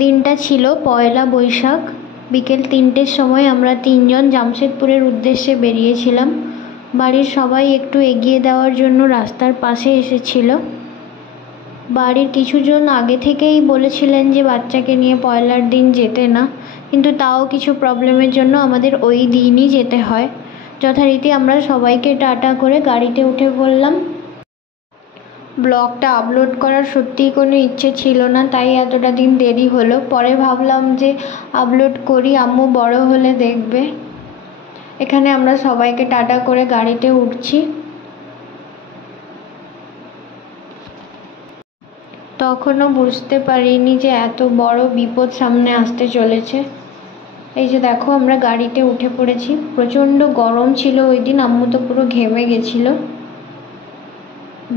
দিনটা ছিল পয়লা বৈশাখ। বিকেল 3টের সময় আমরা 3জন জামশেদপুরের উদ্দেশ্যে বেরিয়েছিলাম। বাড়ির সবাই একটু এগিয়ে দেওয়ার জন্য রাস্তার পাশে এসেছিল। বাড়ির কিছুজন আগে থেকেই বলেছিলেন যে বাচ্চাকে নিয়ে পয়লার দিন যেতে না, কিন্তু তাও কিছু প্রবলেমের জন্য আমাদের ওই দিনই যেতে হয়। যথারীতি আমরা সবাইকে টাটা করে গাড়িতে উঠে পড়লাম। ব্লগটা আপলোড করার সত্যিই কোনো ইচ্ছে ছিল না, তাই এতটা দিন দেরি হলো। পরে ভাবলাম যে আপলোড করি, আম্মু বড় হলে দেখবে। এখানে আমরা সবাইকে টাটা করে গাড়িতে উঠছি। তখনও বুঝতে পারিনি যে এত বড় বিপদ সামনে আসতে চলেছে। এই যে দেখো, আমরা গাড়িতে উঠে পড়েছি। প্রচণ্ড গরম ছিল ওই দিন, আম্মু তো পুরো ঘেমে গেছিল।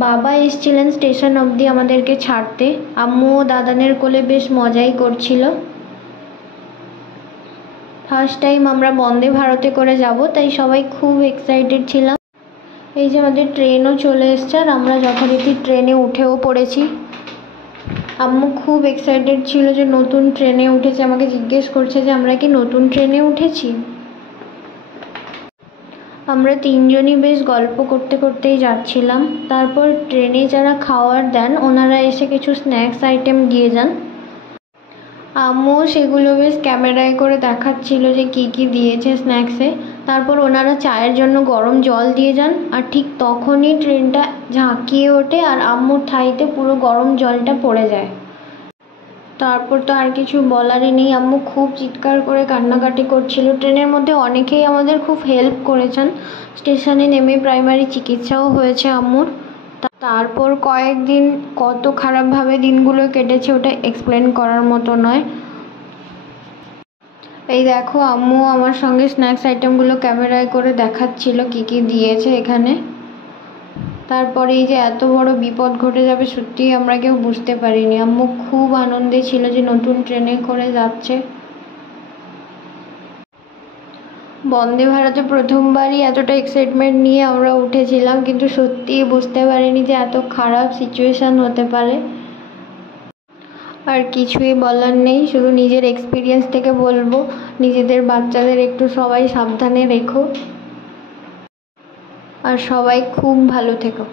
বাবা এসেছিলেন স্টেশন অবধি আমাদেরকে ছাড়তে। আম্মু ও দাদানের কোলে বেশ মজাই করছিল। ফার্স্ট টাইম আমরা বন্দে ভারতে করে যাব, তাই সবাই খুব এক্সাইটেড ছিলাম। এই যে আমাদের ট্রেনও চলে এসছে আর আমরা যথারীতি ট্রেনে উঠেও পড়েছি। আম্মু খুব এক্সাইটেড ছিল যে নতুন ট্রেনে উঠেছে, আমাকে জিজ্ঞেস করছে যে আমরা কি নতুন ট্রেনে উঠেছি। আমরা 3জনই বেশ গল্প করতে করতেই যাচ্ছিলাম। তারপর ট্রেনে যারা খাওয়ার দেন ওনারা এসে কিছু স্ন্যাক্স আইটেম দিয়ে যান। আম্মু সেগুলো বেশ ক্যামেরায় করে দেখাচ্ছিল যে কি কি দিয়েছে স্ন্যাক্সে। তারপর ওনারা চায়ের জন্য গরম জল দিয়ে যান, আর ঠিক তখনই ট্রেনটা ঝাঁকিয়ে ওঠে আর আম্মুর থাইতে পুরো গরম জলটা পড়ে যায়। তারপর তো আর কিছু বলারই নেই, আম্মু খুব চিৎকার করে কান্নাকাটি করছিল। ট্রেনের মধ্যে অনেকেই আমাদের খুব হেল্প করেছেন। স্টেশনে নেমে প্রাইমারি চিকিৎসাও হয়েছে আম্মুর। তারপর কয়েকদিন কত খারাপভাবে দিনগুলো কেটেছে ওটা এক্সপ্লেন করার মতো নয়। এই দেখো, আম্মু আমার সঙ্গে স্ন্যাক্স আইটেমগুলো ক্যামেরায় করে দেখাচ্ছিল কি কি দিয়েছে এখানে। তারপরে এই যে এত বড় বিপদ ঘটে যাবে সত্যিই আমরা কেউ বুঝতে পারিনি। আম্মু খুব আনন্দে ছিল যে নতুন ট্রেনে করে যাচ্ছে। বন্দে ভারতে প্রথমবারই এতটা এক্সাইটমেন্ট নিয়ে আমরা উঠেছিলাম, কিন্তু সত্যিই বুঝতে পারিনি যে এত খারাপ সিচুয়েশান হতে পারে। আর কিছুই বলার নেই, শুধু নিজের এক্সপিরিয়েন্স থেকে বলবো, নিজেদের বাচ্চাদের একটু সবাই সাবধানে রেখো আর সবাই খুব ভালো থেকো।